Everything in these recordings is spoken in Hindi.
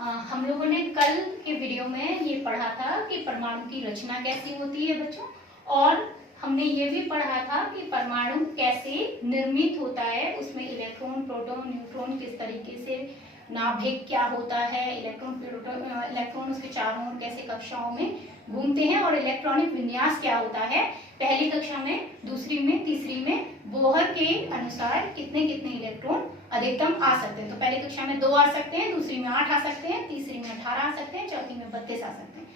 हम लोगों ने कल के वीडियो में ये पढ़ा था कि परमाणु की रचना कैसी होती है बच्चों, और हमने ये भी पढ़ा था कि परमाणु कैसे निर्मित होता है, उसमें इलेक्ट्रॉन, प्रोटॉन, न्यूट्रॉन किस तरीके से, नाभिक क्या होता है, इलेक्ट्रॉन उसके चारों ओर कैसे कक्षाओं में घूमते हैं, और इलेक्ट्रॉनिक विन्यास क्या होता है। पहली कक्षा में, दूसरी में, तीसरी में बोहर के अनुसार कितने कितने इलेक्ट्रॉन अधिकतम आ सकते हैं। तो पहली कक्षा में 2 आ सकते हैं, दूसरी में 8 आ सकते हैं, तीसरी में 18 आ सकते हैं, चौथी में 32 आ सकते हैं,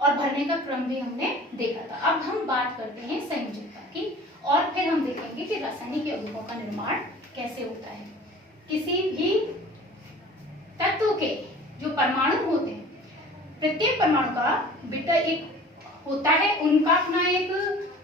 और भरने का क्रम भी हमने देखा था। अब हम बात करते हैं संयोजकता की, और फिर हम देखेंगे कि रासायनिक यौगिकों का निर्माण कैसे होता है। किसी भी तत्व के जो परमाणु होते हैं, प्रत्येक परमाणु का बेटा एक होता है, उनका अपना एक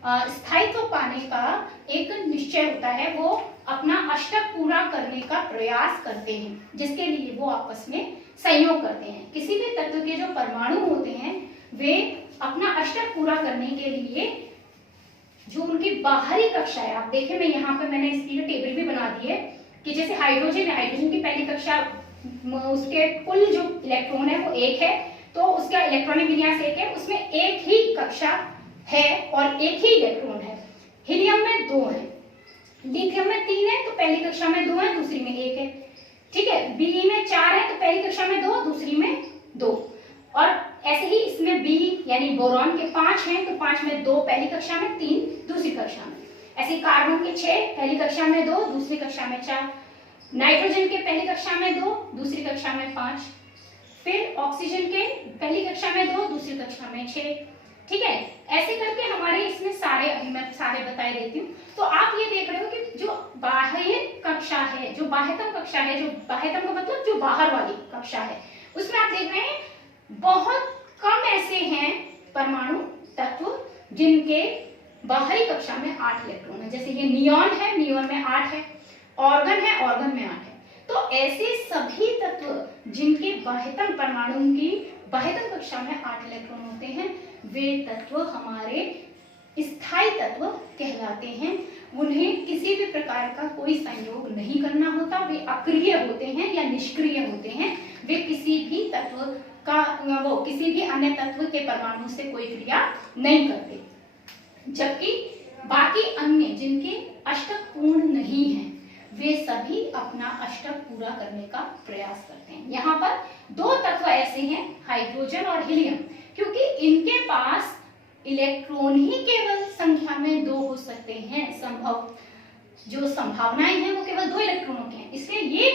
स्थायित्व पाने का एक निश्चय होता है। वो अपना अष्टक पूरा करने का प्रयास करते हैं, जिसके लिए वो आपस में संयोग करते हैं। किसी भी तत्व के जो परमाणु होते हैं, वे अपना अष्टक पूरा करने के लिए जो उनकी बाहरी कक्षा है, आप देखें, मैं यहाँ पे मैंने इसकी टेबल भी बना दी है कि जैसे हाइड्रोजन है, हाइड्रोजन की पहली कक्षा, उसके कुल जो इलेक्ट्रॉन है वो 1 है, तो उसका इलेक्ट्रॉनिक विन्यास 1 है, उसमें एक ही कक्षा है और एक ही इलेक्ट्रॉन है। हीलियम में 2 है, लिथियम में 3 है, तो पहली कक्षा में 2 है, दूसरी में 1 है। ठीक है, Be में 4 है, तो पहली कक्षा में 2, दूसरी में 2, और ऐसे ही इसमें B यानी बोरॉन के 5 हैं, तो 5 में 2, पहली कक्षा में 3, दूसरी कक्षा में। ऐसे कार्बन के 6, पहली कक्षा में 2, दूसरी कक्षा में 4, नाइट्रोजन के पहली कक्षा में 2, दूसरी कक्षा में 5, फिर ऑक्सीजन के पहली कक्षा में 2, दूसरी कक्षा में 6। ठीक है, ऐसे करके हमारे इसमें मैं सारे बता देती हूँ। तो आप ये देख रहे हो कि जो बाह्य कक्षा है, जो बाह्यतम कक्षा है, जो बाह्यतम का मतलब जो बाहर वाली कक्षा है, उसमें आप देख रहे हैं बहुत कम ऐसे हैं परमाणु तत्व जिनके बाहरी कक्षा में 8 इलेक्ट्रॉन है। जैसे ये नियॉन है, नियॉन में 8 है, ऑर्गन है, ऑर्गन में 8 है। तो ऐसे सभी तत्व जिनके बाह्यतम परमाणु की बाह्यतम कक्षा में 8 इलेक्ट्रॉन होते हैं, वे तत्व हमारे स्थायी तत्व कहलाते हैं। उन्हें किसी भी प्रकार का कोई संयोग नहीं करना होता, वे अक्रिय होते हैं या निष्क्रिय होते हैं। वे किसी भी तत्व का किसी भी अन्य तत्व के परमाणु से कोई क्रिया नहीं करते, जबकि बाकी अन्य जिनके अष्टक पूर्ण नहीं है, वे सभी अपना अष्टक पूरा करने का प्रयास करते हैं। यहाँ पर 2 तत्व ऐसे हैं, हाइड्रोजन और हीलियम, क्योंकि इनके पास इलेक्ट्रॉन ही केवल संख्या में 2 हो सकते हैं। जो संभावनाएं हैं वो केवल 2 इलेक्ट्रॉनों की हैं, इसलिए ये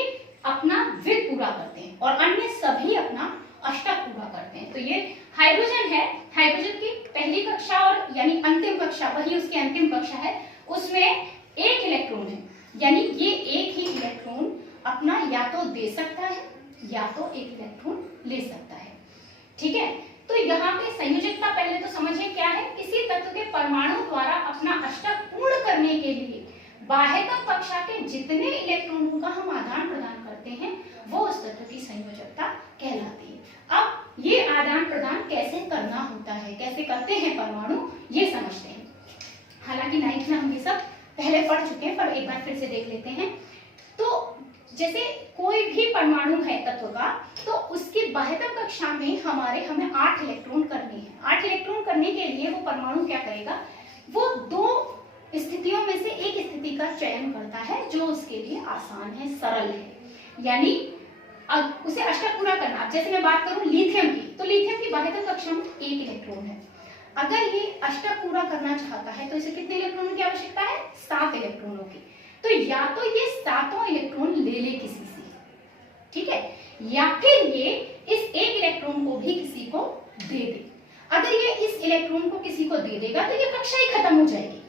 अपना विद पूरा करते हैं और अन्य सभी अपना अष्टक पूरा करते हैं। तो ये हाइड्रोजन है, हाइड्रोजन की पहली कक्षा और यानी अंतिम कक्षा, वही उसकी अंतिम कक्षा है, उसमें 1 इलेक्ट्रॉन है, यानी ये एक ही इलेक्ट्रॉन अपना या तो दे सकता है या तो 1 इलेक्ट्रॉन ले सकता है। ठीक है, तो यहाँ पे संयोजकता पहले तो समझिए क्या है। किसी तत्व के परमाणु द्वारा अपना अष्टक पूर्ण करने के लिए बाह्यतम कक्षा के जितने इलेक्ट्रॉनों का हम आदान प्रदान करते हैं, वो उस तत्व की संयोजकता कहलाती है। अब ये आदान प्रदान कैसे करना होता है, कैसे करते हैं परमाणु, ये समझते हैं। हालांकि 9th में हम ये सब पहले पढ़ चुके हैं, पर एक बार फिर से देख लेते हैं। तो जैसे कोई भी परमाणु है तत्व का, तो उसकी बाह्यतम कक्षा में हमें 8 इलेक्ट्रॉन करने हैं। 8 इलेक्ट्रॉन करने के लिए वो परमाणु क्या करेगा, वो 2 स्थितियों में से एक स्थिति का चयन करता है जो उसके लिए आसान है, सरल है, यानी अब उसे अष्टक पूरा करना। जैसे मैं बात करूं लिथियम की, तो लिथियम की बाह्यतम कक्षा में 1 इलेक्ट्रॉन है। अगर ये अष्टक पूरा करना चाहता है तो इसे कितने इलेक्ट्रॉनों की आवश्यकता है, 7 इलेक्ट्रॉनों की। तो या तो ये 7 इलेक्ट्रॉन ले ले किसी से, ठीक है, या फिर ये इस 1 इलेक्ट्रॉन को भी किसी को दे दे। अगर ये इस इलेक्ट्रॉन को किसी को दे देगा तो ये कक्षा ही खत्म हो जाएगी,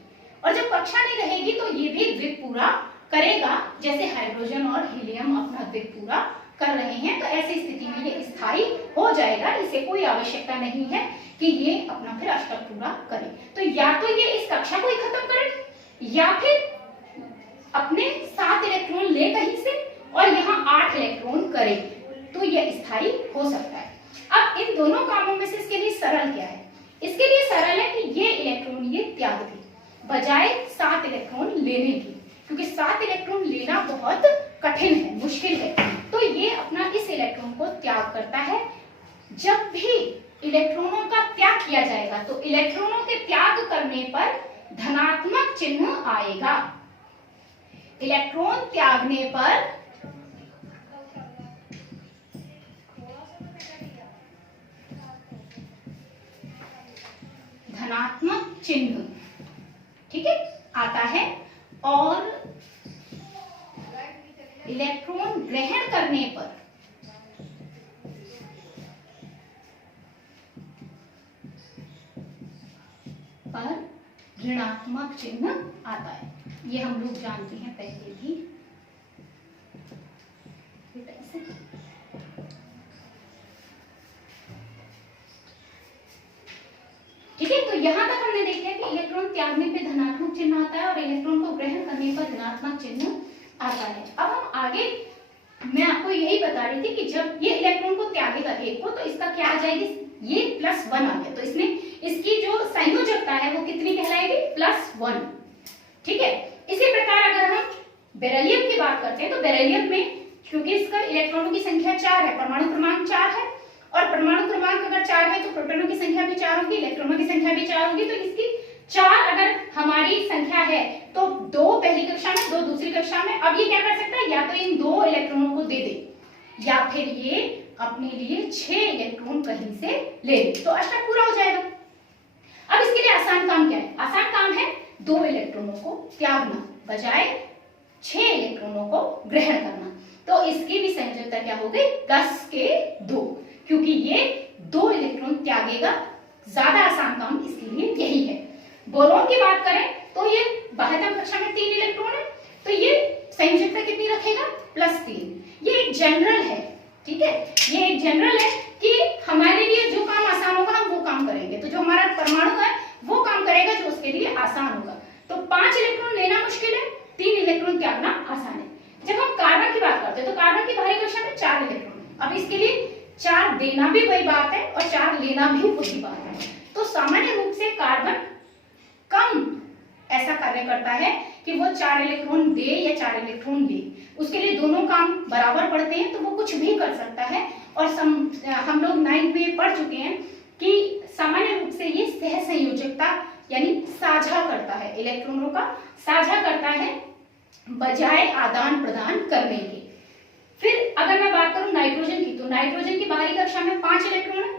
और जब कक्षा नहीं रहेगी तो ये भी द्वित्व पूरा करेगा, जैसे हाइड्रोजन और हीलियम अपना द्वित्व पूरा कर रहे हैं। तो ऐसी स्थिति में ये स्थायी हो जाएगा, इसे कोई आवश्यकता नहीं है कि ये अपना फिर अष्टक पूरा करे। तो या तो ये इस कक्षा को ही खत्म करे या फिर अपने 7 इलेक्ट्रॉन ले कहीं से और यहाँ 8 इलेक्ट्रॉन करे, तो यह स्थायी हो सकता है। अब इन दोनों कामों में से इसके लिए सरल क्या है, इसके लिए सरल है कि ये इलेक्ट्रॉन ये त्याग दे बजाय 7 इलेक्ट्रॉन लेने की, क्योंकि 7 इलेक्ट्रॉन लेना बहुत कठिन है, मुश्किल है। तो ये अपना इस इलेक्ट्रॉन को त्याग करता है। जब भी इलेक्ट्रॉनों का त्याग किया जाएगा तो इलेक्ट्रॉनों के त्याग करने पर धनात्मक चिन्ह आएगा। इलेक्ट्रॉन त्यागने पर धनात्मक चिन्ह, ठीक है, आता है। और इलेक्ट्रॉन ग्रहण करने पर ऋणात्मक चिन्ह आता है। ये हम लोग जानते हैं पहले भी। ठीक है, तो यहां तक हमने देखा कि इलेक्ट्रॉन त्यागने पे धनात्मक चिन्ह आता है और इलेक्ट्रॉन को ग्रहण करने पर ऋणात्मक चिन्ह आता है। अब हम आगे, मैं आपको यही बता रही थी कि जब ये इलेक्ट्रॉन को त्यागेगा एक को, तो इसका क्या आ जाएगी, ये +1 आ गया, तो इसमें इसकी जो संयोजकता है वो कितनी कहलाएगी, +1। ठीक है, इसी प्रकार अगर हम बेरिलियम की बात करते हैं तो बेरिलियम में क्योंकि इसका इलेक्ट्रॉनों की संख्या 4 है, परमाणु क्रमांक 4 है, और परमाणु क्रमांक अगर 4 है तो प्रोटॉनों की संख्या भी 4 होगी, इलेक्ट्रॉनों की संख्या भी 4 होगी। तो इसकी 4 अगर हमारी संख्या है तो 2 पहली कक्षा में, 2 दूसरी कक्षा में। अब ये क्या कर सकता है, या तो इन 2 इलेक्ट्रॉनों को दे दे या फिर ये अपने लिए 6 इलेक्ट्रॉन कहीं से ले ले, तो अष्टक पूरा हो जाएगा। अब इसके लिए आसान काम क्या है, आसान काम है 2 इलेक्ट्रॉनों को त्यागना बजाय 6 इलेक्ट्रॉनों को ग्रहण करना। तो इसकी भी संयोजकता क्या हो गई, 10 के 2, क्योंकि ये 2 इलेक्ट्रॉन त्यागेगा। ज्यादा आसान काम इसके लिए यही है। बोरॉन की बात करें तो ये बाह्यतम कक्षा में 3 इलेक्ट्रॉन है, तो ये संयोजकता कितनी रखेगा, +3। ये एक जनरल है, ठीक है, ये एक जनरल है कि हमारे लिए जो काम आसान होगा हम वो काम करेंगे। तो जो हमारा परमाणु है वो काम करेगा जो उसके लिए आसान होगा। तो 5 इलेक्ट्रॉन लेना मुश्किल है, 3 इलेक्ट्रॉन त्यागना आसान है। जब हम कार्बन की बात करते हैं तो कार्बन की बाहरी कक्षा में 4 इलेक्ट्रॉन, अब इसके लिए 4 देना भी वही बात है और 4 लेना भी वही बात है। तो सामान्य रूप से कार्बन कम ऐसा कार्य करता है कि वो 4 इलेक्ट्रॉन दे या 4 इलेक्ट्रॉन ले, उसके लिए दोनों काम बराबर पड़ते हैं, तो वो कुछ भी कर सकता है। और हम लोग 9th में पढ़ चुके हैं कि सामान्य रूप से ये सह संयोजकता यानी साझा करता है, इलेक्ट्रॉनों का साझा करता है बजाय आदान प्रदान करने के। फिर अगर मैं बात करूं नाइट्रोजन की, तो नाइट्रोजन की बाहरी कक्षा में 5 इलेक्ट्रॉन है।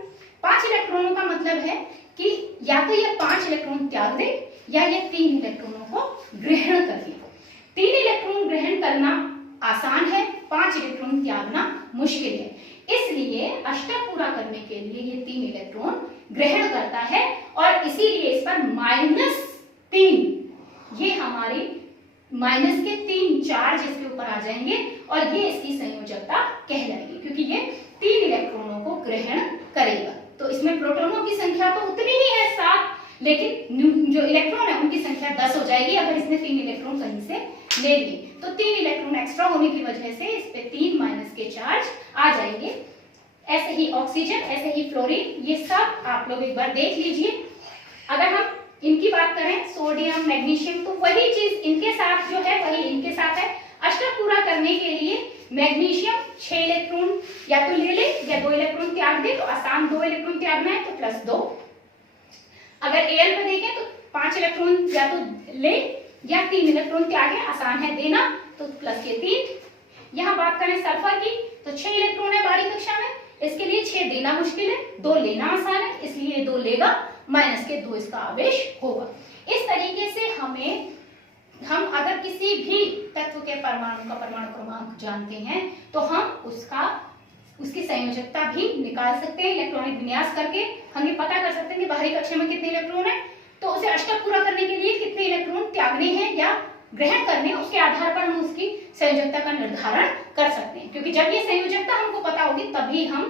5 इलेक्ट्रॉनों का मतलब है कि या तो ये 5 इलेक्ट्रॉन त्याग दे या ये 3 इलेक्ट्रॉनों को ग्रहण कर ले। 3 इलेक्ट्रॉन ग्रहण करना आसान है, 5 इलेक्ट्रॉन त्यागना मुश्किल है, इसलिए अष्टक पूरा करने के लिए ये 3 इलेक्ट्रॉन ग्रहण करता है और इसीलिए इस पर -3, ये हमारी माइनस के 3 चार्ज इसके ऊपर आ जाएंगे और ये इसकी संयोजकता कहलाएगी, क्योंकि ये 3 इलेक्ट्रॉनों को ग्रहण करेगा। तो इसमें प्रोटॉनों की संख्या तो उतनी ही है 7, लेकिन जो इलेक्ट्रॉन है उनकी संख्या 10 हो जाएगी अगर इसने 3 इलेक्ट्रॉन कहीं से ले लिए। तो 3 इलेक्ट्रॉन एक्स्ट्रा होने की वजह से इस पे 3 माइनस के चार्ज आ जाएंगे। ऐसे ही ऑक्सीजन, ऐसे ही फ्लोरीन, ये सब आप लोग एक बार देख लीजिए। अगर हम इनकी बात करें, सोडियम, मैग्नीशियम, तो वही चीज इनके साथ जो है वही इनके साथ है। अष्टक पूरा करने के लिए मैग्नीशियम 6 इलेक्ट्रॉन या तो ले ले या 2 इलेक्ट्रॉन त्याग दे, तो आसान 2 इलेक्ट्रॉन त्यागना है तो +2। अगर Al में देखें तो 5 इलेक्ट्रॉन या तो ले या 3 इलेक्ट्रॉन त्यागे, आसान है देना, तो +3। यहाँ बात करें सल्फर की तो 6 इलेक्ट्रॉन है बाहरी कक्षा में, इसके लिए 6 देना मुश्किल है, 2 लेना आसान है, इसलिए 2 लेगा, -2 इसका आवेश होगा। इस तरीके से हम अगर किसी भी तत्व के परमाणु का परमाणु क्रमांक जानते हैं तो हम उसकी संयोजकता भी निकाल सकते हैं इलेक्ट्रॉनिक विन्यास करके। हम ये पता कर सकते हैं कि बाहरी कक्षा में कितने इलेक्ट्रॉन है, तो उसे अष्टक पूरा करने के लिए कितने इलेक्ट्रॉन त्यागने हैं या ग्रहण करने, उसके आधार पर हम उसकी संयोजकता का निर्धारण कर सकते हैं। क्योंकि जब ये संयोजकता हमको पता होगी तभी हम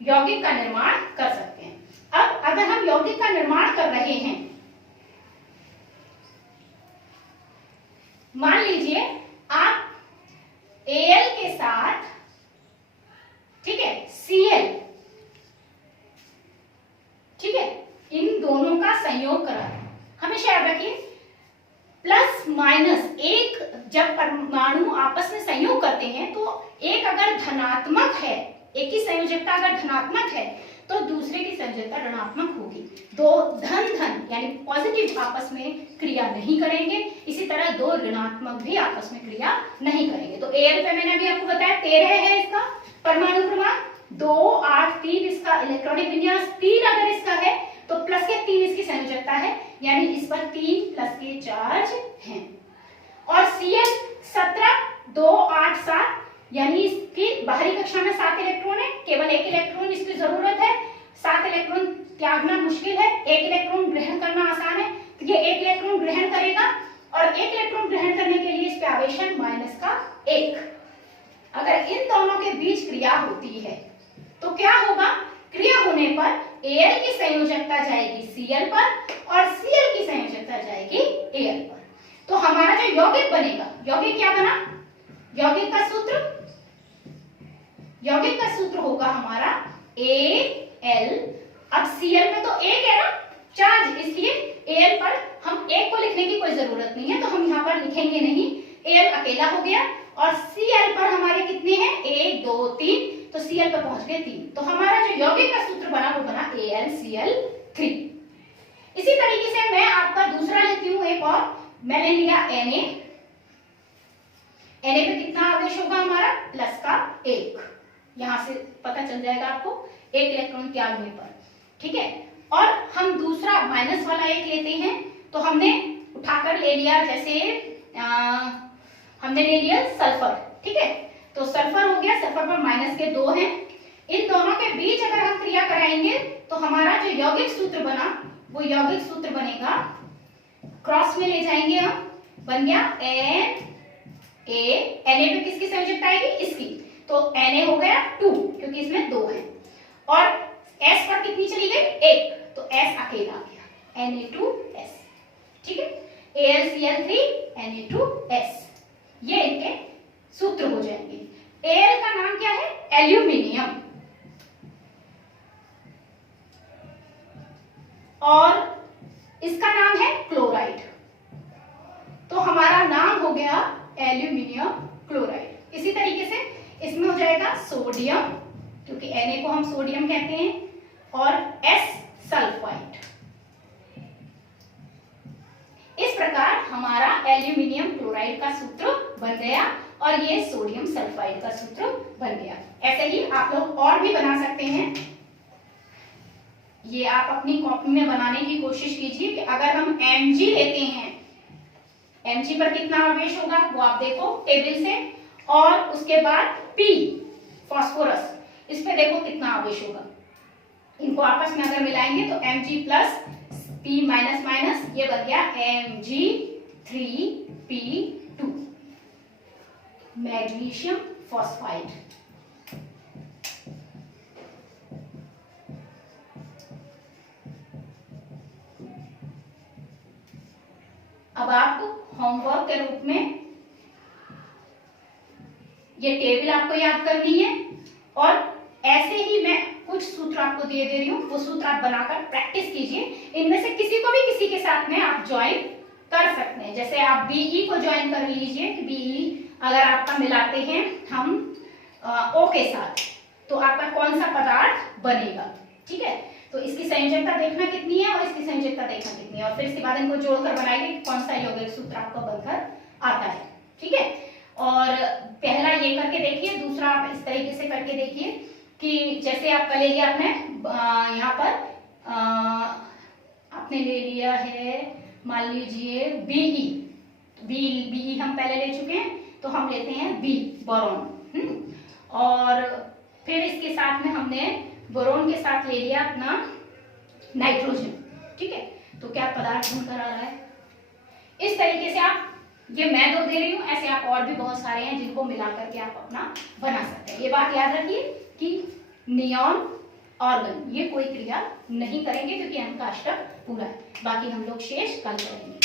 यौगिक का निर्माण कर सकते हैं। अब अगर हम यौगिक का निर्माण कर रहे हैं, मान लीजिए आप Al के साथ, ठीक है, Cl, ठीक है, इन दोनों का संयोग करा, हमेशा याद रखिए +- एक जब परमाणु आपस में संयोग करते हैं तो एक अगर धनात्मक है, एक की संयोजकता अगर धनात्मक है तो दूसरे की संयोजकता ऋणात्मक होगी। दो धन धन यानी पॉजिटिव आपस में क्रिया नहीं करेंगे, इसी तरह दो ऋणात्मक भी आपस में क्रिया नहीं करेंगे। तो Al पे मैंने अभी आपको बताया 13 है इसका परमाणु क्रमांक, 2 8 3 इसका इलेक्ट्रॉनिक विन्यास, 3 अगर इसका है तो प्लस के 3 इसकी संयोजकता है, यानी इस पर 3 प्लस के चार्ज हैं। और Cl 17 2 8 7 यानी इसकी बाहरी कक्षा में 7 इलेक्ट्रॉन है, केवल 1 इलेक्ट्रॉन इसकी जरूरत है। 7 इलेक्ट्रॉन त्यागना मुश्किल है, 1 इलेक्ट्रॉन ग्रहण करना आसान है, तो ये 1 इलेक्ट्रॉन ग्रहण करेगा और 1 इलेक्ट्रॉन ग्रहण करने के लिए इस पे आवेशन -1। अगर इन दोनों के बीच क्रिया होती है तो क्या होगा, क्रिया होने पर Al की संयोजकता जाएगी Cl पर और Cl की संयोजकता जाएगी Al पर। तो हमारा जो यौगिक बनेगा, यौगिक क्या बना, यौगिक का सूत्र होगा हमारा Al। अब Cl में तो 1 है ना चार्ज, इसलिए Al पर हम 1 को लिखने की कोई जरूरत नहीं है, तो हम यहाँ पर लिखेंगे नहीं, Al अकेला हो गया। और Cl पर हमारे कितने हैं, 1 2 3, तो Cl पर पहुंच गए 3। तो हमारा जो यौगिक का सूत्र बना वो बना AlCl3। इसी तरीके से मैं आपका दूसरा लेती हूँ एक और, मैंने लिया Na। Na पे कितना आवेश होगा हमारा, प्लस का 1, यहां से पता चल जाएगा आपको 1 इलेक्ट्रॉन त्यागने पर, ठीक है। और हम दूसरा माइनस वाला 1 लेते हैं, तो हमने उठाकर ले लिया, जैसे हमने ले लिया सल्फर, ठीक है। तो सल्फर हो गया, सल्फर पर -2 हैं। इन दोनों के बीच अगर हम क्रिया कराएंगे तो हमारा जो यौगिक सूत्र बना वो यौगिक सूत्र बनेगा, क्रॉस में ले जाएंगे हम, बन गया Na पे किसकी संयोजकता आएगी, इसकी, तो Na हो गया 2 क्योंकि इसमें 2 है। और S पर कितनी चली गई, 1, तो S अकेला आ गया Na2S, ठीक है। AlCl3 Na2S, ये इनके सूत्र हो जाएंगे। Al का नाम क्या है, एल्यूमिनियम, और इसका नाम है क्लोराइड, तो हमारा नाम हो गया एल्यूमिनियम क्लोराइड। इसी तरीके से इसमें हो जाएगा सोडियम, क्योंकि Na को हम सोडियम कहते हैं, और S सल्फाइड। इस प्रकार हमारा एल्यूमिनियम क्लोराइड का सूत्र बन गया और ये सोडियम सल्फाइड का सूत्र बन गया। ऐसे ही आप लोग और भी बना सकते हैं, ये आप अपनी कॉपी में बनाने की कोशिश कीजिए कि अगर हम Mg लेते हैं, Mg पर कितना आवेश होगा वो आप देखो टेबल से, और उसके बाद P फास्फोरस, इस पे देखो कितना आवेश होगा। इनको आपस में अगर मिलाएंगे तो Mg plus P minus minus, ये बन गया Mg3P2, मैग्नीशियम फॉस्फाइड। अब आप होमवर्क के रूप में ये टेबल आपको याद करनी है, और ऐसे ही मैं कुछ सूत्र आपको दे रही हूँ, वो सूत्र आप बनाकर प्रैक्टिस कीजिए। इनमें से किसी को भी किसी के साथ में आप ज्वाइन कर सकते हैं। जैसे आप Be को ज्वाइन कर लीजिए कि Be अगर आपका मिलाते हैं हम O के साथ तो आपका कौन सा पदार्थ बनेगा, ठीक है। तो इसकी संयोजकता देखना कितनी है और इसकी संयोजकता देखना कितनी है, और फिर इसके बाद इनको जोड़कर बनाइए कि कौन सा यौगिक सूत्र आपका बनकर आता है, ठीक है। और पहला ये करके देखिए, दूसरा आप इस तरीके से करके देखिए कि जैसे आपका ले लिया आपने यहाँ पर आपने ले लिया है, मान लीजिए Be हम पहले ले चुके हैं, तो हम लेते हैं B बोरोन, और फिर इसके साथ में हमने बोरोन के साथ ले लिया अपना नाइट्रोजन, ठीक है। तो क्या पदार्थ बनकर आ रहा है, इस तरीके से आप, ये मैं दो दे रही हूँ, ऐसे आप और भी बहुत सारे हैं जिनको मिला करके आप अपना बना सकते हैं। ये बात याद रखिए कि नियॉन ऑर्गन ये कोई क्रिया नहीं करेंगे क्योंकि इनका अष्टक पूरा है, बाकी हम लोग शेष कल करेंगे।